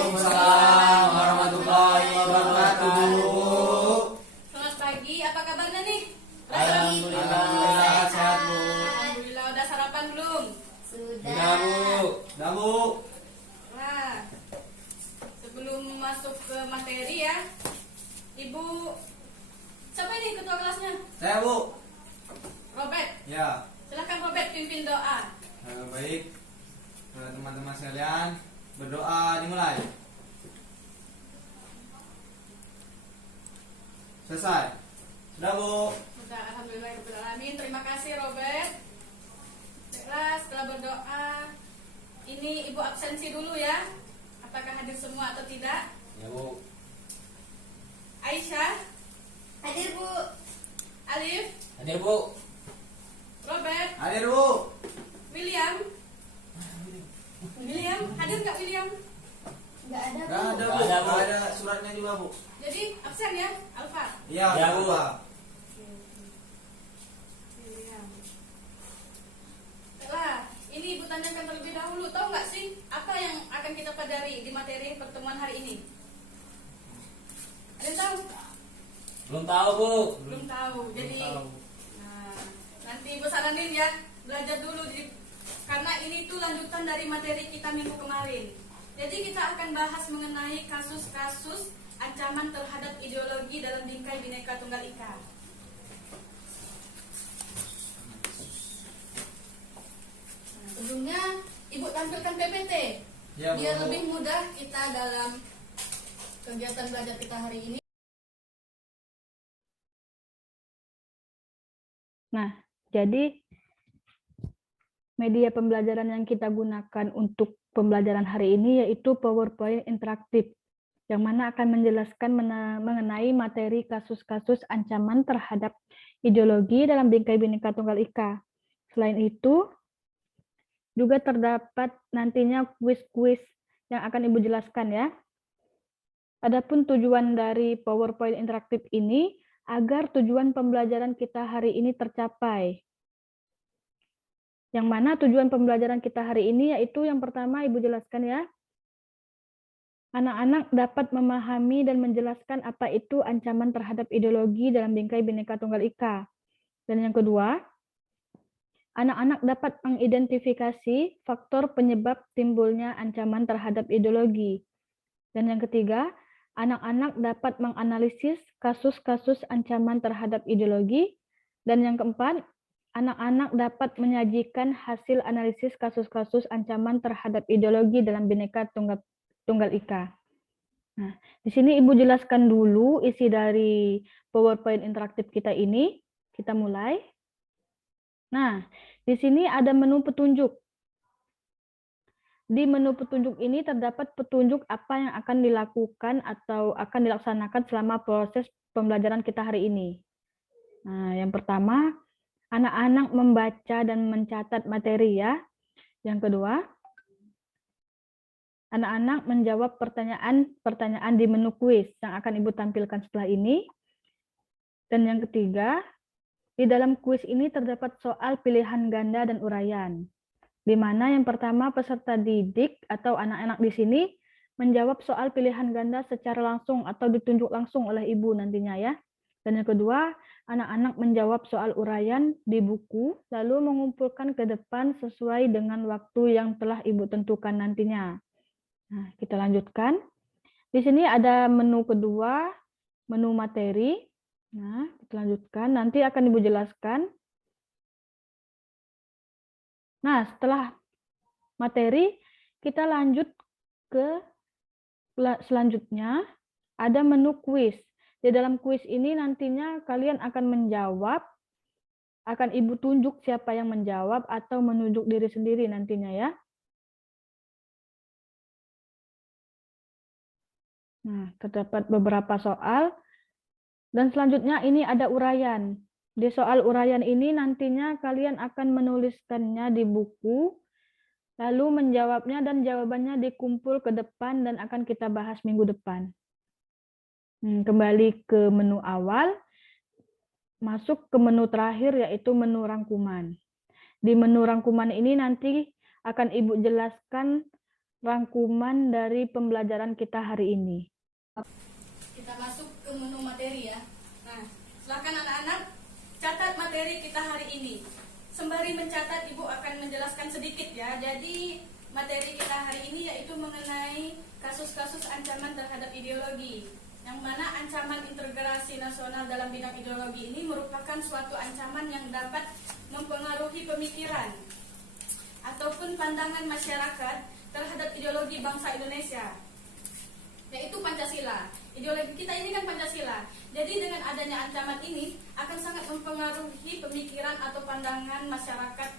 Waalaikumsalam warahmatullahi wabarakatuh. Selamat pagi, apa kabarnya nih? Alhamdulillah sehat Bu. Alhamdulillah, udah sarapan belum? Sudah Bu. Sudah Bu. Nah, sebelum masuk ke materi ya, Ibu, siapa ini ketua kelasnya? Saya Bu. Robert, Ya. silakan Robert pimpin doa. Baik. Teman-teman sekalian, berdoa dimulai. Selesai. Sudah Bu. Sudah, alhamdulillahirobbilalamin. Terima kasih Robert. Baiklah, setelah berdoa, ini Ibu absensi dulu ya. Apakah hadir semua atau tidak? Ya Bu. Aisyah, Hadir Bu. Alif, Hadir Bu. Robert, Hadir Bu. William. William, hadir nggak William? Nggak ada Gak ada Bu. Bu. Nggak ada, Bu. Gak ada suratnya juga Bu. Jadi absen ya, Alfa. Iya Ya, Bu. Bu. William. Baiklah, ini Ibu tanyakan terlebih dahulu. Tahu nggak sih apa yang akan kita pelajari di materi pertemuan hari ini? Ada yang tahu? Belum tahu Bu. Belum tahu. Jadi, Tahu. nah, nanti Ibu saranin ya, belajar dulu karena ini tuh lanjutan dari materi kita minggu kemarin. Jadi kita akan bahas mengenai kasus-kasus ancaman terhadap ideologi dalam bingkai Bhinneka Tunggal Ika. Nah, sebelumnya Ibu tampilkan PPT Ya, Bu. biar lebih mudah kita dalam kegiatan belajar kita hari ini. Nah, jadi media pembelajaran yang kita gunakan untuk pembelajaran hari ini yaitu PowerPoint interaktif, yang mana akan menjelaskan mengenai materi kasus-kasus ancaman terhadap ideologi dalam bingkai Bhinneka Tunggal Ika. Selain itu, juga terdapat nantinya kuis-kuis yang akan Ibu jelaskan ya. Adapun tujuan dari PowerPoint interaktif ini agar tujuan pembelajaran kita hari ini tercapai. Yang mana tujuan pembelajaran kita hari ini yaitu yang pertama Ibu jelaskan ya. Anak-anak dapat memahami dan menjelaskan apa itu ancaman terhadap ideologi dalam bingkai Bhinneka Tunggal Ika. Dan yang kedua, anak-anak dapat mengidentifikasi faktor penyebab timbulnya ancaman terhadap ideologi. Dan yang ketiga, anak-anak dapat menganalisis kasus-kasus ancaman terhadap ideologi. Dan yang keempat, anak-anak dapat menyajikan hasil analisis kasus-kasus ancaman terhadap ideologi dalam Bhinneka Tunggal Ika. Nah, di sini Ibu jelaskan dulu isi dari PowerPoint interaktif kita ini. Kita mulai. Nah, di sini ada menu petunjuk. Di menu petunjuk ini terdapat petunjuk apa yang akan dilakukan atau akan dilaksanakan selama proses pembelajaran kita hari ini. Nah, yang pertama, anak-anak membaca dan mencatat materi ya. Yang kedua, anak-anak menjawab pertanyaan di menu kuis yang akan Ibu tampilkan setelah ini. Dan yang ketiga, di dalam kuis ini terdapat soal pilihan ganda dan uraian. Di mana yang pertama peserta didik atau anak-anak di sini menjawab soal pilihan ganda secara langsung atau ditunjuk langsung oleh Ibu nantinya ya. Dan yang kedua, anak-anak menjawab soal uraian di buku, lalu mengumpulkan ke depan sesuai dengan waktu yang telah Ibu tentukan nantinya. Nah, kita lanjutkan. Di sini ada menu kedua, menu materi. Nah, kita lanjutkan. Nanti akan Ibu jelaskan. Nah, setelah materi, kita lanjut ke selanjutnya, ada menu kuis. Di dalam kuis ini nantinya kalian akan menjawab, akan Ibu tunjuk siapa yang menjawab atau menunjuk diri sendiri nantinya ya. Nah, terdapat beberapa soal. Dan selanjutnya ini ada uraian. Di soal uraian ini nantinya kalian akan menuliskannya di buku, lalu menjawabnya dan jawabannya dikumpul ke depan dan akan kita bahas minggu depan. Kembali ke menu awal, masuk ke menu terakhir yaitu menu rangkuman. Di menu rangkuman ini nanti akan Ibu jelaskan rangkuman dari pembelajaran kita hari ini. Kita masuk ke menu materi ya. Nah, silakan anak-anak catat materi kita hari ini. Sembari mencatat, Ibu akan menjelaskan sedikit ya. Jadi materi kita hari ini yaitu mengenai kasus-kasus ancaman terhadap ideologi. Yang mana ancaman integrasi nasional dalam bidang ideologi ini merupakan suatu ancaman yang dapat mempengaruhi pemikiran ataupun pandangan masyarakat terhadap ideologi bangsa Indonesia, yaitu Pancasila. Ideologi kita ini kan Pancasila. Jadi dengan adanya ancaman ini akan sangat mempengaruhi pemikiran atau pandangan masyarakat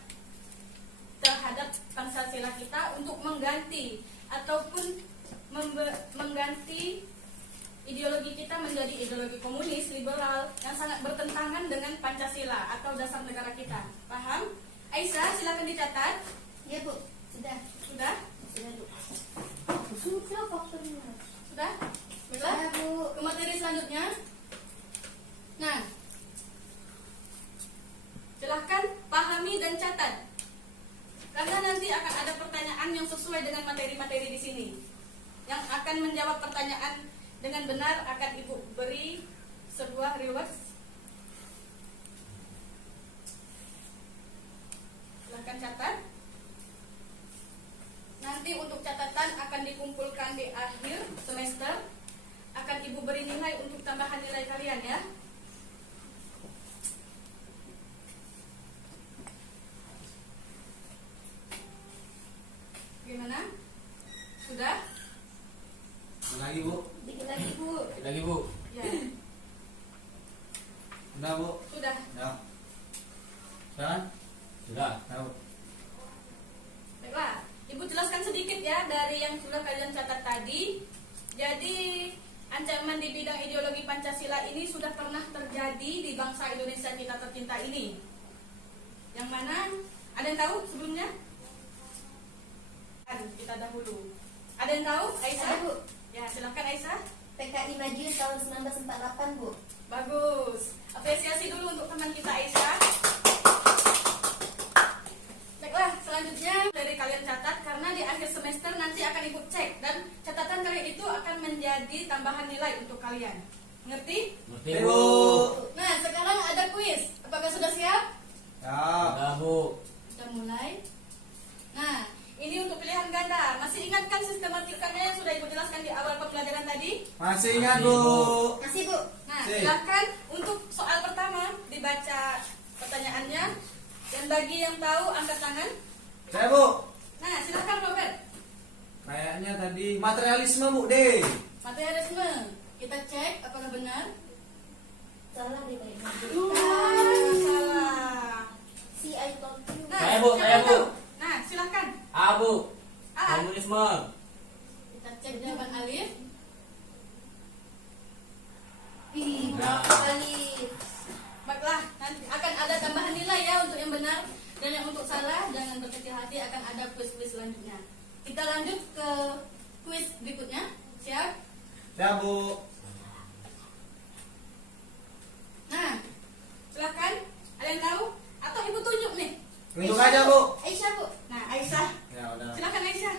terhadap Pancasila kita untuk mengganti ataupun mengganti ideologi kita menjadi ideologi komunis, liberal yang sangat bertentangan dengan Pancasila atau dasar negara kita. Paham? Aisyah, silakan dicatat. Ya Bu, sudah. Sudah? Sudah Bu. Sudah faktornya. Sudah? Sudah Baiklah. Bu. Ke materi selanjutnya. Nah, silahkan pahami dan catat. Karena nanti akan ada pertanyaan yang sesuai dengan materi-materi di sini. Yang akan menjawab pertanyaan dengan benar akan Ibu beri sebuah reward. Silahkan catat. Nanti untuk catatan akan dikumpulkan di akhir semester. Akan Ibu beri nilai untuk tambahan nilai kalian ya. Gimana? Sudah? Lagi Bu. Dikit lagi Bu. Lagi Bu. Ya. Udah Bu. Sudah. Udah. Kan? Sudah. Tahu. Baiklah, Ibu jelaskan sedikit ya dari yang sudah kalian catat tadi. Jadi, ancaman di bidang ideologi Pancasila ini sudah pernah terjadi di bangsa Indonesia kita tercinta ini. Yang mana, ada yang tahu sebelumnya? Kita dahulu. Ada yang tahu, Aisyah? Ada Bu. Ya, silakan Aisyah. PKI Madiun tahun 1948 Bu. Bagus. Apresiasi dulu untuk teman kita Aisyah. Baiklah, selanjutnya dari kalian catat karena di akhir semester nanti akan Ibu cek dan catatan kalian itu akan menjadi tambahan nilai untuk kalian. Ngerti? Ngerti Bu. Bu. Nah, sekarang ada kuis. Apakah sudah siap? Ya. Sudah Bu. Kita mulai. Nah, ini untuk pilihan ganda. Masih ingat kan sistematikanya yang sudah Ibu jelaskan di awal pembelajaran tadi? Masih ingat Masih, Bu. Bu. Masih Bu. Nah, Sip. silakan untuk soal pertama dibaca pertanyaannya. Dan bagi yang tahu angkat tangan. Saya Bu. Nah, silakan Robert. Kayaknya tadi materialisme Bu deh. Materialisme. Kita cek apakah benar. Salah deh Pak. Salah. Si I told you. Nah, Saya, Bu, siapa saya, Bu. tahu? Nah, silakan. A Bu. A. Komunisme. Kita cek jawaban Alif. Ih, Nah. kali. Baiklah, nanti akan ada tambahan nilai ya untuk yang benar dan yang untuk salah jangan berkecil hati, akan ada kuis-kuis selanjutnya. Kita lanjut ke kuis berikutnya. Siap? Siap Bu. Nah, silakan. Ada yang tahu? Atau Ibu tunjuk nih? Tunjuk aja Bu. Aisyah Bu. Nah, Aisyah. Ya udah. Silakan Aisyah.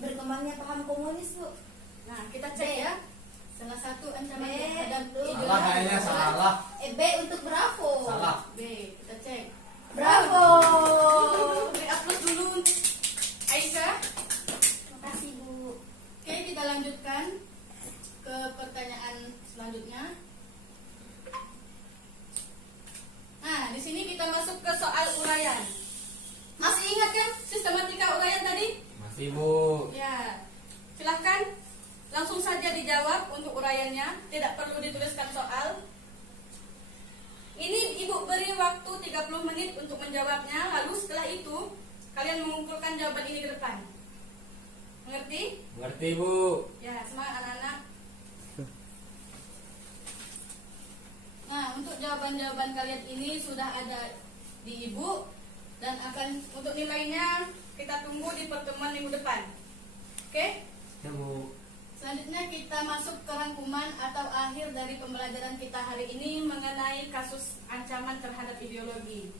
Berkembangnya paham komunis Bu. Nah, kita cek ya. Salah satu ancaman B. terhadap Salah kayaknya salah. B untuk Bravo. Salah. B, kita cek. Bravo. Beri upload dulu untuk Aisyah. Makasih Bu. Oke, kita lanjutkan ke pertanyaan selanjutnya. Nah, di sini kita masuk ke soal uraian. Masih ingat kan sistematika uraian tadi? Masih Bu. Ya. Silahkan langsung saja dijawab untuk uraiannya, tidak perlu dituliskan soal. Ini Ibu beri waktu 30 menit untuk menjawabnya, lalu setelah itu kalian mengumpulkan jawaban ini ke depan. Mengerti? Ngerti Bu. Ya, semangat anak-anak. Nah, untuk jawaban-jawaban kalian ini sudah ada di Ibu dan akan untuk nilainya kita tunggu di pertemuan minggu depan. Oke? Ya Bu. Selanjutnya kita masuk ke rangkuman atau akhir dari pembelajaran kita hari ini mengenai kasus ancaman terhadap ideologi.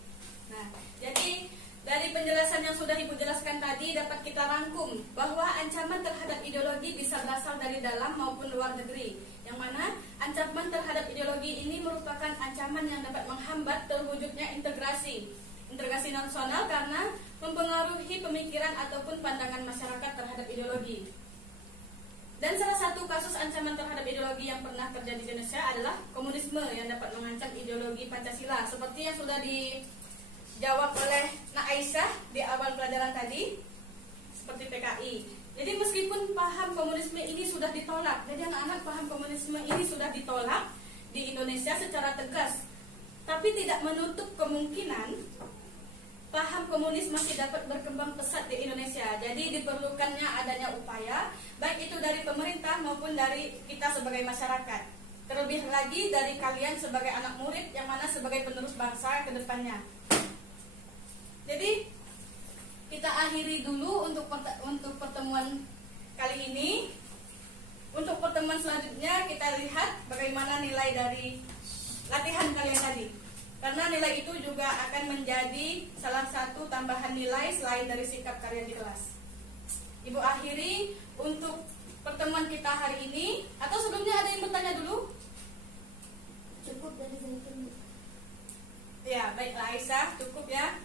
Nah, jadi Dari penjelasan yang sudah Ibu jelaskan tadi dapat kita rangkum bahwa ancaman terhadap ideologi bisa berasal dari dalam maupun luar negeri. Yang mana ancaman terhadap ideologi ini merupakan ancaman yang dapat menghambat terwujudnya integrasi nasional karena mempengaruhi pemikiran ataupun pandangan masyarakat terhadap ideologi. Dan salah satu kasus ancaman terhadap ideologi yang pernah terjadi di Indonesia adalah komunisme yang dapat mengancam ideologi Pancasila, seperti yang sudah dijawab oleh Nak Aisyah di awal pelajaran tadi, seperti PKI. Jadi meskipun paham komunisme ini sudah ditolak, jadi anak-anak paham komunisme ini sudah ditolak di Indonesia secara tegas, tapi tidak menutup kemungkinan paham komunis masih dapat berkembang pesat di Indonesia. Jadi diperlukannya adanya upaya, baik itu dari pemerintah maupun dari kita sebagai masyarakat. Terlebih lagi dari kalian sebagai anak murid yang mana sebagai penerus bangsa ke depannya. Jadi kita akhiri dulu untuk pertemuan kali ini. Untuk pertemuan selanjutnya kita lihat bagaimana nilai dari latihan kalian tadi. Karena nilai itu juga akan menjadi salah satu tambahan nilai selain dari sikap kalian di kelas. Ibu akhiri untuk pertemuan kita hari ini. Atau sebelumnya ada yang bertanya dulu? Cukup dari Zaitun. Ya, baiklah Aisyah, cukup ya.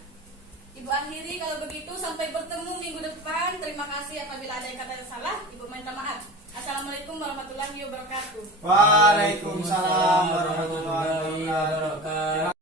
Ibu akhiri kalau begitu, sampai bertemu minggu depan. Terima kasih apabila ada yang kata yang salah, Ibu minta maaf. Assalamualaikum warahmatullahi wabarakatuh. Waalaikumsalam warahmatullahi wabarakatuh.